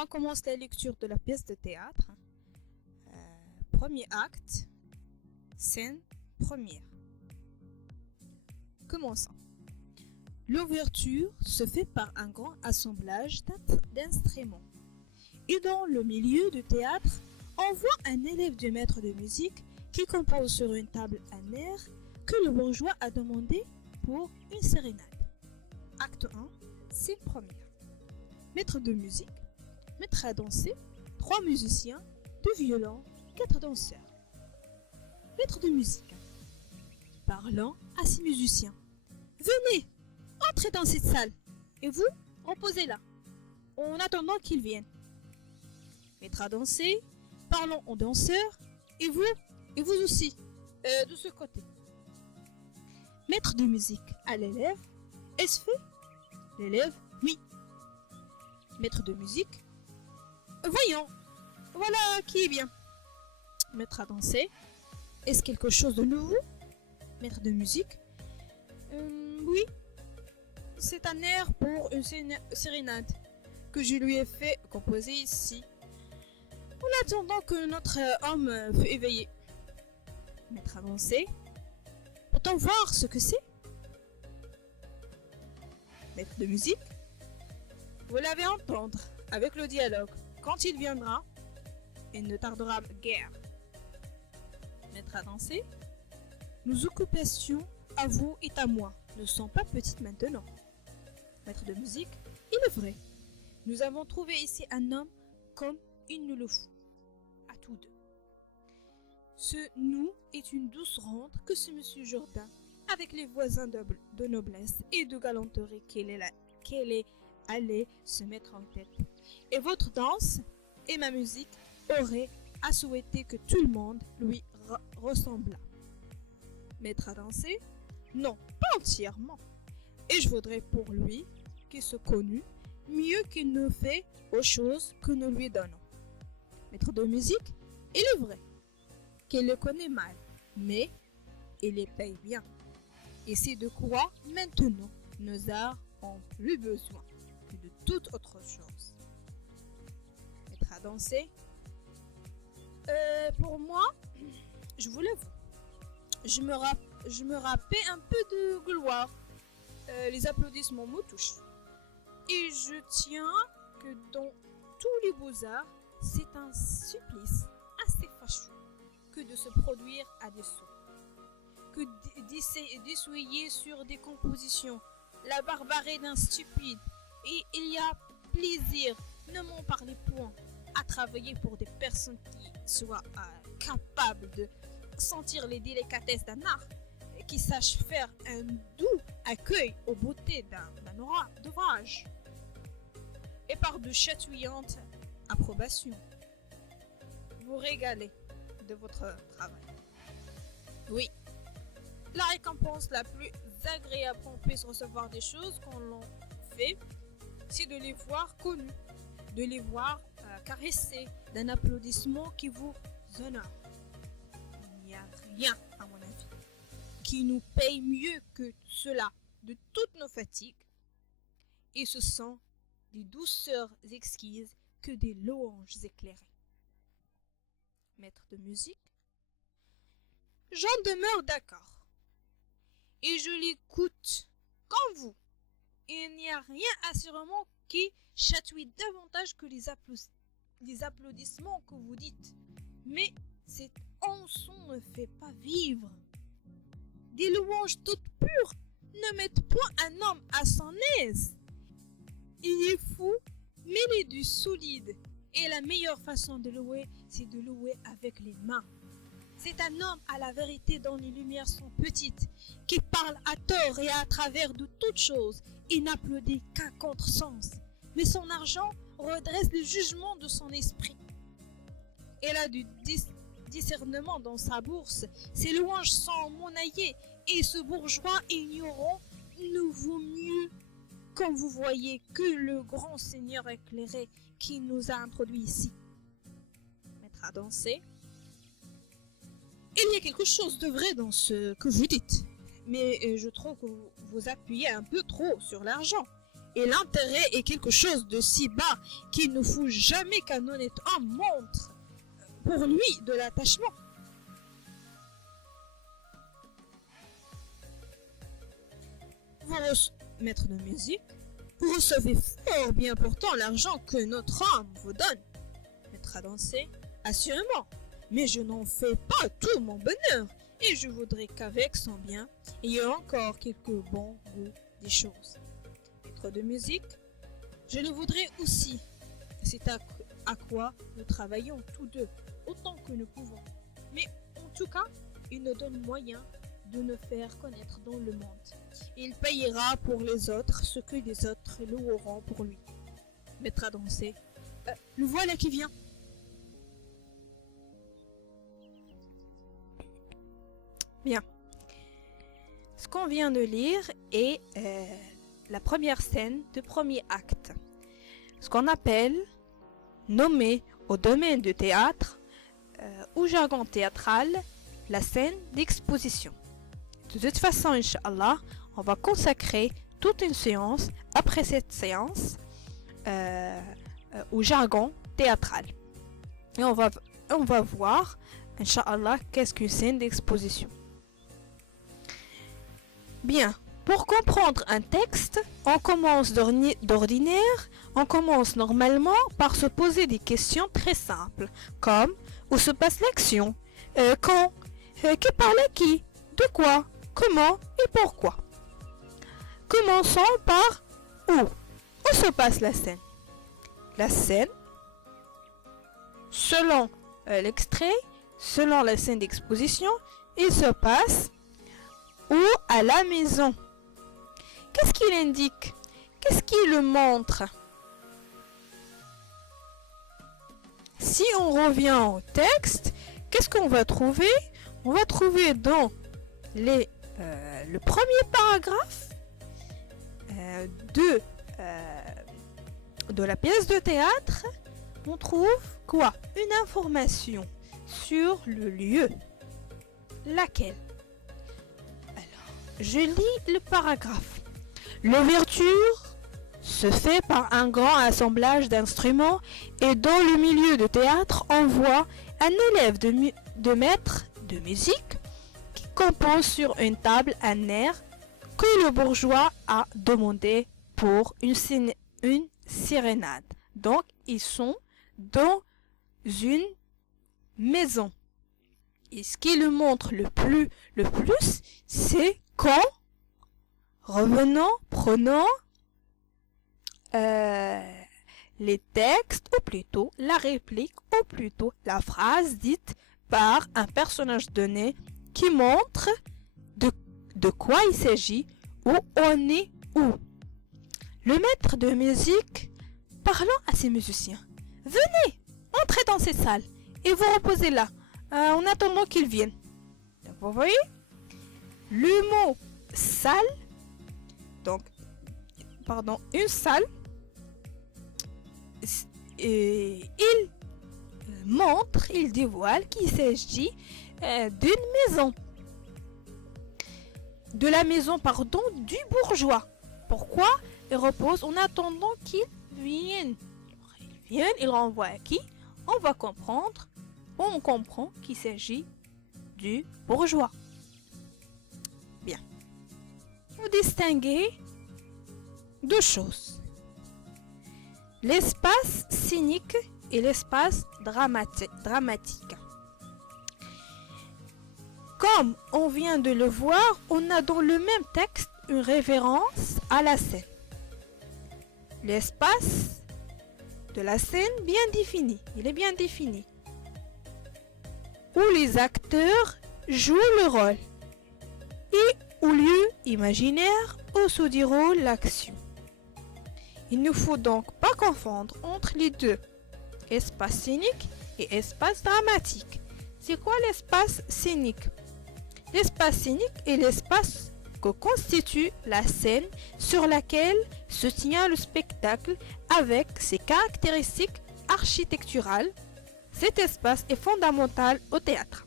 On commence la lecture de la pièce de théâtre. Premier acte, scène première. Commençons. L'ouverture se fait par un grand assemblage d'instruments. Et dans le milieu du théâtre, on voit un élève du maître de musique qui compose sur une table un air que le bourgeois a demandé pour une sérénade. Acte 1, scène première. Maître de musique, maître à danser, 3 musiciens, 2 violons, 4 danseurs. Maître de musique, parlant à 6 musiciens. Venez, entrez dans cette salle, et vous, reposez là, en attendant qu'ils viennent. Maître à danser, parlons aux danseurs, et vous aussi, de ce côté. Maître de musique à l'élève, est-ce fait? L'élève, oui. Maître de musique, voyons, voilà qui est bien. Maître à danser, est-ce quelque chose de nouveau? Maître de musique, oui, c'est un air pour une sérénade que je lui ai fait composer ici, en attendant que notre homme fût éveillé. Maître à danser, peut-on voir ce que c'est? Maître de musique, vous l'avez entendre avec le dialogue. Quand il viendra, il ne tardera guère. Maître à danser, nos occupations à vous et à moi ne sont pas petites maintenant. Maître de musique, il est vrai, nous avons trouvé ici un homme comme il nous le faut, à tous deux. Ce nous est une douce rente que ce monsieur Jourdain, avec les voisins de noblesse et de galanterie qu'elle est allée se mettre en tête. Et votre danse et ma musique auraient à souhaiter que tout le monde lui ressemblât. Maître à danser? Non, pas entièrement. Et je voudrais pour lui qu'il se connût mieux qu'il ne fait aux choses que nous lui donnons. Maître de musique? Il est vrai qu'il le connaît mal, mais il les paye bien. Et c'est de quoi maintenant nos arts ont plus besoin que de toute autre chose. Maître à danser? Pour moi, je vous l'avoue, je me rappelle un peu de gloire. Les applaudissements me touchent. Et je tiens que dans tous les beaux-arts, c'est un supplice assez fâcheux que de se produire à des sots, que d'essuyer sur des compositions la barbarie d'un stupide. Et il y a plaisir, ne m'en parlez point, à travailler pour des personnes qui soient capables de sentir les délicatesses d'un art, et qui sachent faire un doux accueil aux beautés d'un ouvrage, et par de chatouillantes approbations, vous régalez de votre travail. Oui, la récompense la plus agréable qu'on puisse recevoir des choses qu'on l'on fait, c'est de les voir connus, de les voir caressés, d'un applaudissement qui vous honore. Il n'y a rien, à mon avis, qui nous paye mieux que cela de toutes nos fatigues, et ce sont des douceurs exquises que des louanges éclairées. Maître de musique, j'en demeure d'accord, et je l'écoute comme vous. Il n'y a rien assurément qui chatouille davantage que les applaudissements que vous dites. Mais cet son ne fait pas vivre. Des louanges toutes pures ne mettent point un homme à son aise. Il est fou, mêlé du solide. Et la meilleure façon de louer, c'est de louer avec les mains. C'est un homme à la vérité dont les lumières sont petites, qui parle à tort et à travers de toutes choses, et n'applaudit qu'à contresens. Mais son argent redresse le jugement de son esprit. Elle a du discernement dans sa bourse, ses louanges sont monnaillées, et ce bourgeois ignorant ne vaut mieux, comme vous voyez, que le grand seigneur éclairé qui nous a introduits ici. Maître à danser. Il y a quelque chose de vrai dans ce que vous dites, mais je trouve que vous appuyez un peu trop sur l'argent, Et l'intérêt est quelque chose de si bas qu'il ne faut jamais qu'un honnête homme montre pour lui de l'attachement. Maître de musique, vous recevez fort bien pourtant l'argent que notre homme vous donne. Maître à danser, assurément, mais je n'en fais pas tout mon bonheur, et je voudrais qu'avec son bien, il y ait encore quelques bons goûts des choses. Maître de musique, je le voudrais aussi. C'est à quoi nous travaillons tous deux, autant que nous pouvons. Mais en tout cas, il nous donne moyen de nous faire connaître dans le monde. Il payera pour les autres ce que les autres loueront pour lui. Maître à danser, le voilà qui vient. Bien. Ce qu'on vient de lire est la première scène du premier acte. Ce qu'on appelle, nommé au domaine du théâtre ou jargon théâtral, la scène d'exposition. De toute façon, Inch'Allah, on va consacrer toute une séance après cette séance au jargon théâtral. Et on va voir, Inch'Allah, qu'est-ce qu'une scène d'exposition. Bien, pour comprendre un texte, on commence d'ordinaire, on commence normalement par se poser des questions très simples, comme où se passe l'action, quand, qui parle à qui, de quoi, comment et pourquoi. Commençons par où. Où se passe la scène? La scène, selon l'extrait, selon la scène d'exposition, il se passe ou à la maison. Qu'est-ce qu'il indique? Qu'est-ce qu'il le montre? Si on revient au texte, qu'est-ce qu'on va trouver? On va trouver dans le premier paragraphe de la pièce de théâtre, on trouve quoi? Une information sur le lieu. Laquelle? Alors, je lis le paragraphe. L'ouverture se fait par un grand assemblage d'instruments et dans le milieu de théâtre, on voit un élève de maître de musique qui compose sur une table un air que le bourgeois a demandé pour une sérénade. Donc, ils sont dans une maison. Et ce qui le montre le plus, c'est quand, revenons, prenons les textes, ou plutôt la réplique, ou plutôt la phrase dite par un personnage donné qui montre de quoi il s'agit, où on est où. Le maître de musique parlant à ses musiciens. Venez, entrez dans cette salle et vous reposez là, en attendant qu'ils viennent. Donc, vous voyez, le mot salle, une salle, il montre, il dévoile qu'il s'agit d'une maison. De la maison, du bourgeois. Pourquoi? Il repose en attendant qu'ils viennent. Ils viennent, ils renvoient à qui? On va comprendre, on comprend qu'il s'agit du bourgeois. Bien. Vous distinguez deux choses. L'espace scénique et l'espace dramatique. Comme on vient de le voir, on a dans le même texte une référence à la scène. L'espace de la scène bien défini, il est bien défini, où les acteurs jouent le rôle et au lieu imaginaire où se déroule l'action. Il ne faut donc pas confondre entre les deux, espace scénique et espace dramatique. C'est quoi l'espace scénique? L'espace scénique est l'espace que constitue la scène sur laquelle se tient le spectacle avec ses caractéristiques architecturales. Cet espace est fondamental au théâtre.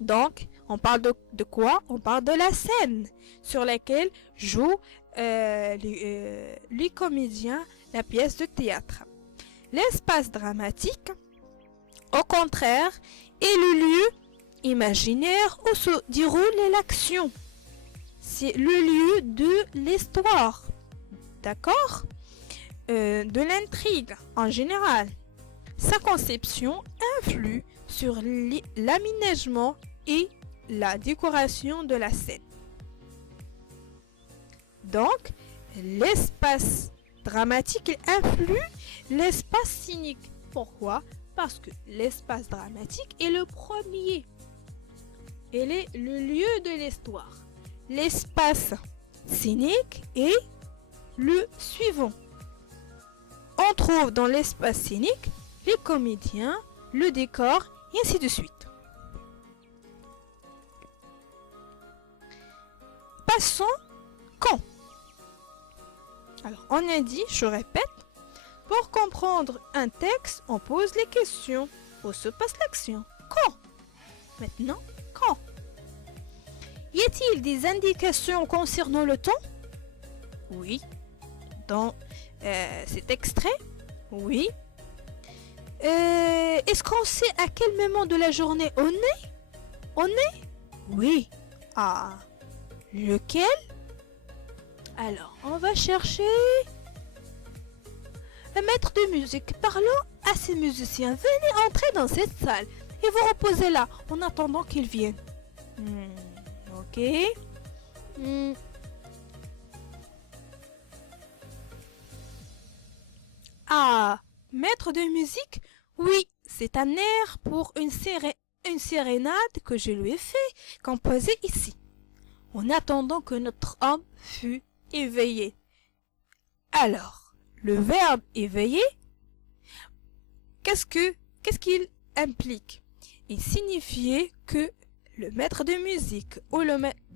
Donc, de quoi? On parle de la scène sur laquelle jouent les comédiens la pièce de théâtre. L'espace dramatique, au contraire, est le lieu imaginaire où se déroule l'action. C'est le lieu de l'histoire, d'accord? De l'intrigue en général. Sa conception influe sur l'aménagement et la décoration de la scène. Donc, l'espace dramatique influe l'espace scénique. Pourquoi? Parce que l'espace dramatique est le premier. Il est le lieu de l'histoire. L'espace scénique est le suivant. On trouve dans l'espace scénique les comédiens, le décor, et ainsi de suite. Passons quand. Alors, on a dit, je répète, pour comprendre un texte, on pose les questions. Où se passe l'action? Quand? Maintenant, quand? Y a-t-il des indications concernant le temps? Oui. Dans cet extrait? Oui. Est-ce qu'on sait à quel moment de la journée on est? On est? Oui. Ah. Lequel? Alors, on va chercher un maître de musique. Parlons à ces musiciens. Venez entrer dans cette salle et vous reposez là en attendant qu'ils viennent. Ok. Ah, maître de musique? Oui, c'est un air pour une sérénade que je lui ai fait composer ici, en attendant que notre homme fût éveillé. Alors, le verbe éveiller, qu'est-ce qu'il implique? Il signifiait que le maître de musique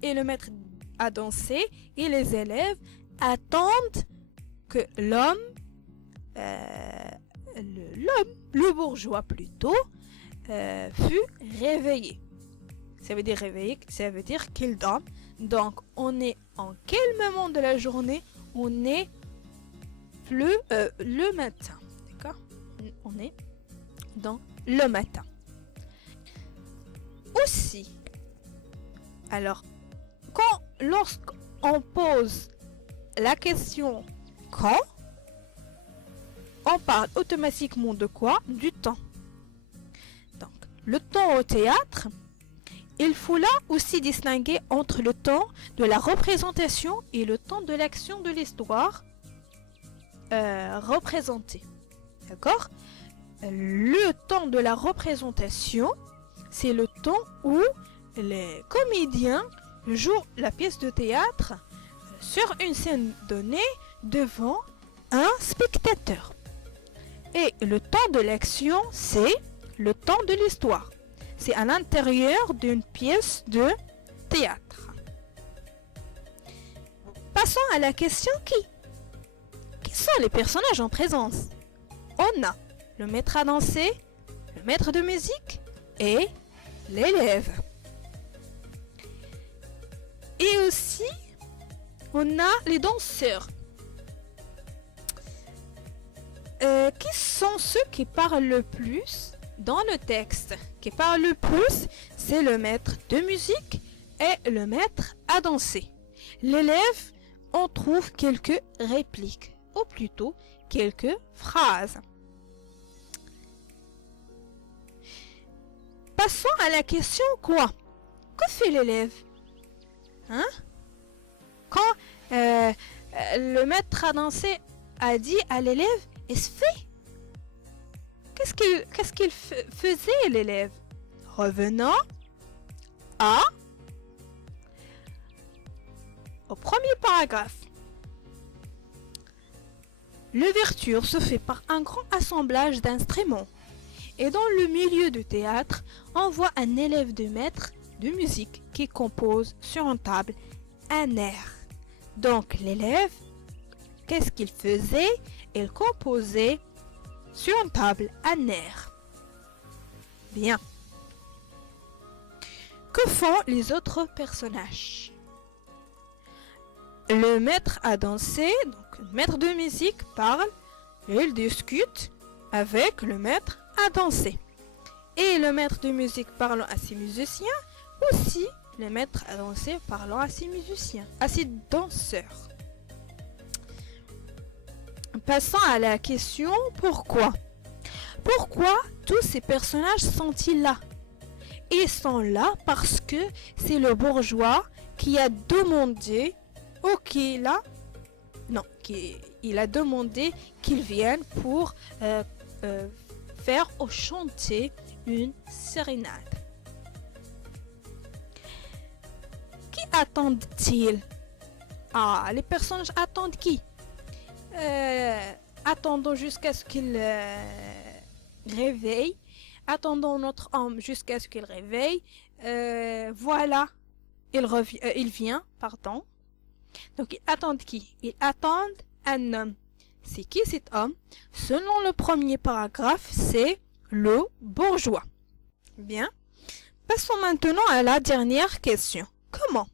et le maître à danser et les élèves attendent que l'homme, le bourgeois plutôt, fut réveillé. Ça veut dire réveillé, ça veut dire qu'il dorme. Donc, on est en quel moment de la journée? On est le matin. D'accord? On est dans le matin. Aussi, alors, lorsqu'on pose la question quand, on parle automatiquement de quoi? Du temps. Donc, le temps au théâtre, il faut là aussi distinguer entre le temps de la représentation et le temps de l'action de l'histoire représentée. D'accord? Le temps de la représentation, c'est le temps où les comédiens jouent la pièce de théâtre sur une scène donnée devant un spectateur. Et le temps de l'action, c'est le temps de l'histoire. C'est à l'intérieur d'une pièce de théâtre. Passons à la question qui? Qui sont les personnages en présence? On a le maître à danser, le maître de musique et l'élève. Et aussi, on a les danseurs. Qui sont ceux qui parlent le plus dans le texte? Qui parle le plus, c'est le maître de musique et le maître à danser. L'élève, on trouve quelques répliques, ou plutôt quelques phrases. Passons à la question quoi? Que fait l'élève? Hein? Quand le maître à danser a dit à l'élève, est-ce fait? Qu'est-ce qu'il faisait l'élève? Revenons au premier paragraphe. L'ouverture se fait par un grand assemblage d'instruments. Et dans le milieu du théâtre, on voit un élève de maître de musique qui compose sur une table un air. Donc l'élève, qu'est-ce qu'il faisait? Il composait sur une table un air. Bien. Que font les autres personnages? Le maître à danser, donc le maître de musique, parle et il discute avec le maître à danser. Et le maître de musique parlant à ses musiciens, aussi le maître à danser parlant à ses musiciens, à ses danseurs. Passons à la question pourquoi. Pourquoi tous ces personnages sont-ils là? Ils sont là parce que c'est le bourgeois qui a demandé il a demandé qu'ils viennent pour faire ou chanter une sérénade. Qui attendent-ils? Les personnages attendent qui? Attendons jusqu'à ce qu'il réveille. Attendons notre homme jusqu'à ce qu'il réveille. Voilà, il vient, pardon. Donc, ils attendent qui? Ils attendent un homme. C'est qui cet homme? Selon le premier paragraphe, c'est le bourgeois. Bien. Passons maintenant à la dernière question. Comment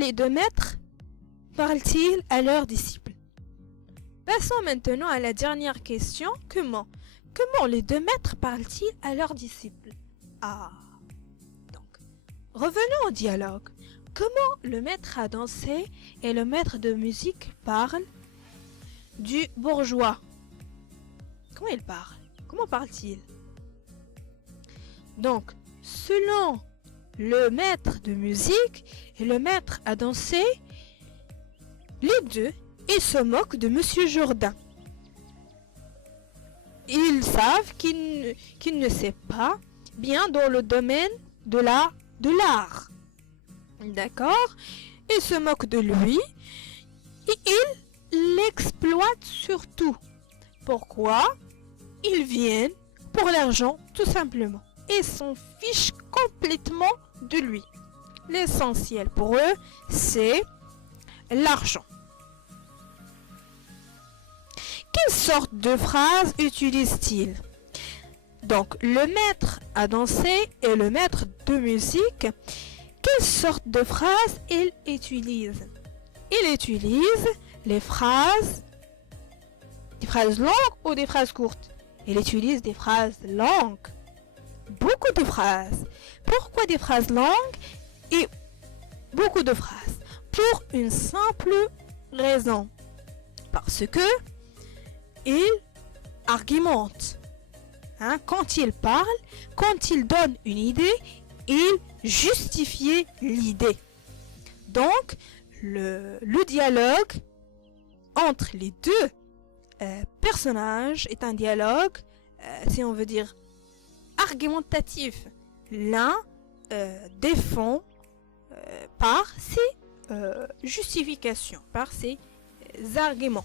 les deux maîtres parlent-ils à leurs disciples? Passons maintenant à la dernière question. Comment les deux maîtres parlent-ils à leurs disciples? Donc, revenons au dialogue. Comment le maître à danser et le maître de musique parlent du bourgeois? Comment ils parlent? Comment parlent-ils? Donc, selon le maître de musique et le maître à danser, les deux, ils se moquent de Monsieur Jourdain. Ils savent qu'il ne sait pas bien dans le domaine de l'art. D'accord? Ils se moquent de lui et ils l'exploitent surtout. Pourquoi? Ils viennent pour l'argent, tout simplement. Ils s'en fichent complètement de lui. L'essentiel pour eux, c'est l'argent. Quelle sorte de phrases utilisent-ils? Donc, le maître à danser et le maître de musique, quelle sorte de phrases ils utilisent? Ils utilisent des phrases longues ou des phrases courtes? Ils utilisent des phrases longues. Beaucoup de phrases. Pourquoi des phrases longues et beaucoup de phrases? Pour une simple raison. Parce que ils argumentent. Quand ils parlent, quand ils donnent une idée, ils justifient l'idée. Donc, le dialogue entre les deux personnages est un dialogue, si on veut dire, argumentatif. L'un défend par ses justifications, par ses arguments.